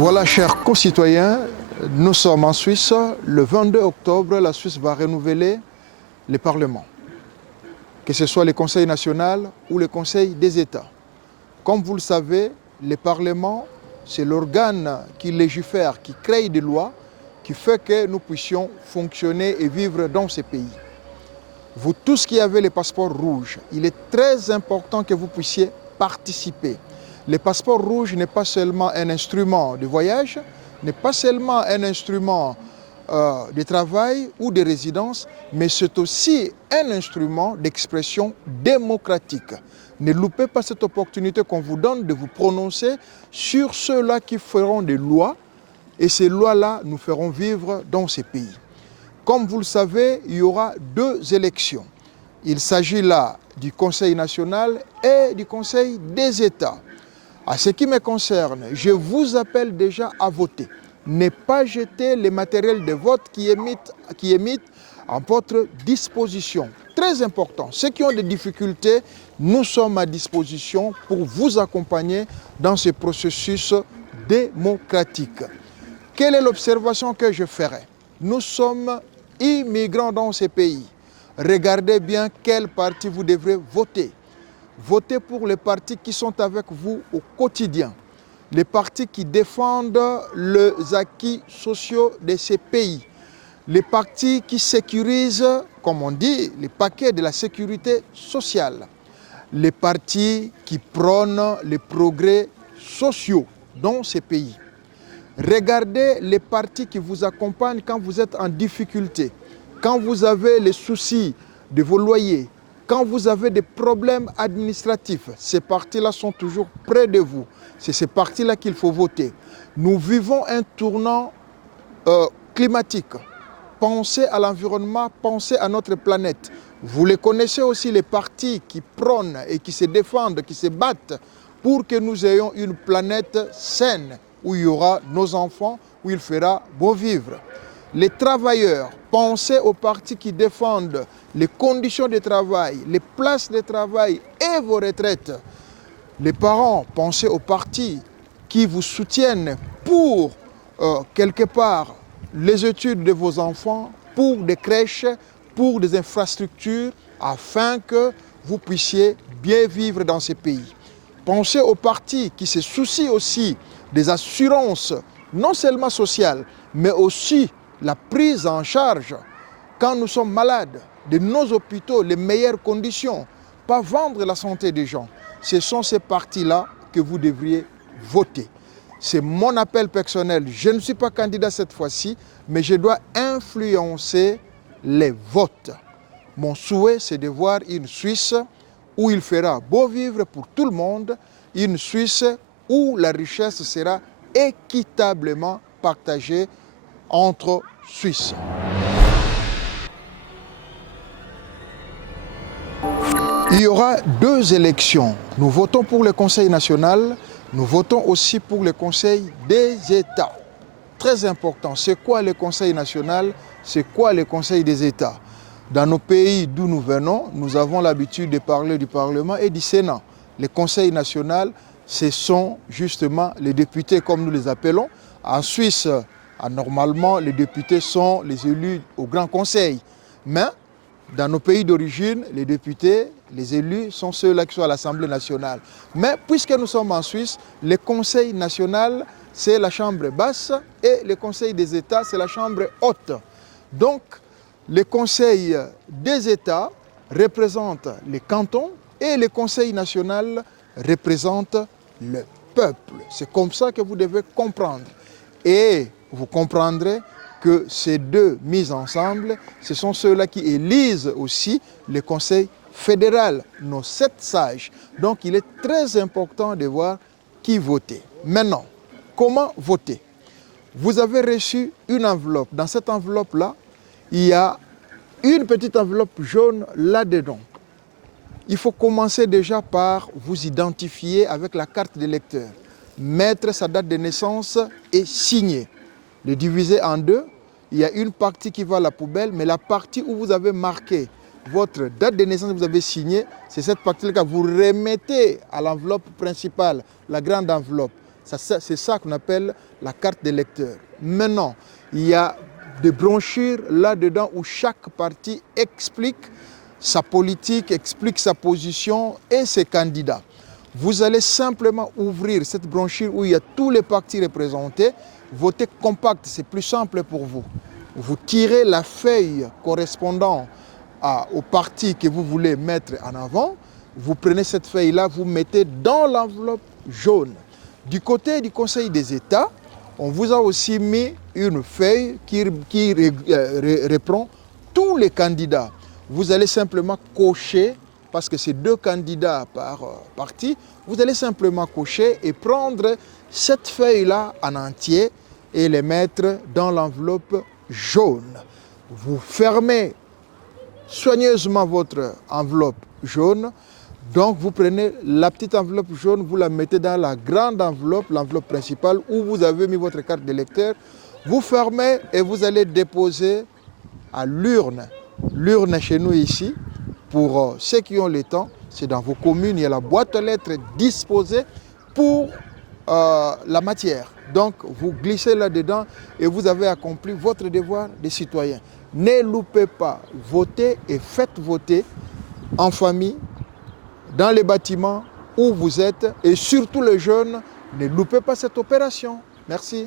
Voilà, chers concitoyens, nous sommes en Suisse. Le 22 octobre, la Suisse va renouveler le Parlement, que ce soit le Conseil national ou le Conseil des États. Comme vous le savez, le Parlement, c'est l'organe qui légifère, qui crée des lois, qui fait que nous puissions fonctionner et vivre dans ce pays. Vous tous qui avez les passeports rouges, il est très important que vous puissiez participer. Le passeport rouge n'est pas seulement un instrument de voyage, n'est pas seulement un instrument de travail ou de résidence, mais c'est aussi un instrument d'expression démocratique. Ne loupez pas cette opportunité qu'on vous donne de vous prononcer sur ceux-là qui feront des lois, et ces lois-là nous feront vivre dans ces pays. Comme vous le savez, il y aura deux élections. Il s'agit là du Conseil national et du Conseil des États. À ce qui me concerne, je vous appelle déjà à voter. Ne pas jeter les matériels de vote qui émitent à votre disposition. Très important. Ceux qui ont des difficultés, nous sommes à disposition pour vous accompagner dans ce processus démocratique. Quelle est l'observation que je ferai? Nous sommes immigrants dans ces pays. Regardez bien quel parti vous devrez voter. Votez pour les partis qui sont avec vous au quotidien. Les partis qui défendent les acquis sociaux de ces pays. Les partis qui sécurisent, comme on dit, les paquets de la sécurité sociale. Les partis qui prônent les progrès sociaux dans ces pays. Regardez les partis qui vous accompagnent quand vous êtes en difficulté, quand vous avez les soucis de vos loyers, quand vous avez des problèmes administratifs. Ces partis-là sont toujours près de vous. C'est ces partis-là qu'il faut voter. Nous vivons un tournant climatique. Pensez à l'environnement, pensez à notre planète. Vous les connaissez aussi, les partis qui prônent et qui se défendent, qui se battent pour que nous ayons une planète saine, où il y aura nos enfants, où il fera beau vivre. Les travailleurs, pensez aux partis qui défendent les conditions de travail, les places de travail et vos retraites. Les parents, pensez aux partis qui vous soutiennent pour, quelque part, les études de vos enfants, pour des crèches, pour des infrastructures, afin que vous puissiez bien vivre dans ces pays. Pensez aux partis qui se soucient aussi des assurances, non seulement sociales, mais aussi la prise en charge, quand nous sommes malades, de nos hôpitaux, les meilleures conditions, pas vendre la santé des gens. Ce sont ces partis-là que vous devriez voter. C'est mon appel personnel. Je ne suis pas candidat cette fois-ci, mais je dois influencer les votes. Mon souhait, c'est de voir une Suisse où il fera beau vivre pour tout le monde, une Suisse où la richesse sera équitablement partagée entre Suisses. Il y aura deux élections. Nous votons pour le Conseil national, nous votons aussi pour le Conseil des États. Très important, c'est quoi le Conseil national, c'est quoi le Conseil des États? Dans nos pays d'où nous venons, nous avons l'habitude de parler du Parlement et du Sénat. Le Conseil national, ce sont justement les députés comme nous les appelons. En Suisse, normalement, les députés sont les élus au Grand Conseil. Mais dans nos pays d'origine, les députés, les élus sont ceux-là qui sont à l'Assemblée nationale. Mais puisque nous sommes en Suisse, le Conseil national, c'est la chambre basse et le Conseil des États, c'est la chambre haute. Donc, le Conseil des États représente les cantons et le Conseil national représente le peuple. C'est comme ça que vous devez comprendre. Et vous comprendrez que ces deux mises ensemble, ce sont ceux-là qui élisent aussi le Conseil fédéral, nos 7 sages. Donc il est très important de voir qui voter. Maintenant, comment voter? Vous avez reçu une enveloppe. Dans cette enveloppe-là, il y a une petite enveloppe jaune là-dedans. Il faut commencer déjà par vous identifier avec la carte d'électeur. Mettre sa date de naissance et signer. Le diviser en deux. Il y a une partie qui va à la poubelle, mais la partie où vous avez marqué votre date de naissance que vous avez signée, c'est cette partie-là que vous remettez à l'enveloppe principale, la grande enveloppe. C'est ça qu'on appelle la carte d'électeur. Maintenant, il y a des brochures là-dedans où chaque parti explique sa politique, explique sa position et ses candidats. Vous allez simplement ouvrir cette brochure où il y a tous les partis représentés. Votez compact, c'est plus simple pour vous. Vous tirez la feuille correspondant au parti que vous voulez mettre en avant. Vous prenez cette feuille-là, vous mettez dans l'enveloppe jaune. Du côté du Conseil des États, on vous a aussi mis une feuille qui reprend tous les candidats. Vous allez simplement cocher, parce que c'est 2 candidats par parti, vous allez simplement cocher et prendre cette feuille-là en entier et les mettre dans l'enveloppe jaune. Vous fermez soigneusement votre enveloppe jaune. Donc vous prenez la petite enveloppe jaune, vous la mettez dans la grande enveloppe, l'enveloppe principale où vous avez mis votre carte d'électeur. Vous fermez et vous allez déposer à l'urne. L'urne chez nous ici, pour ceux qui ont le temps, c'est dans vos communes, il y a la boîte aux lettres disposée pour la matière. Donc vous glissez là-dedans et vous avez accompli votre devoir de citoyen. Ne loupez pas, votez et faites voter en famille, dans les bâtiments où vous êtes, et surtout les jeunes, ne loupez pas cette opération. Merci.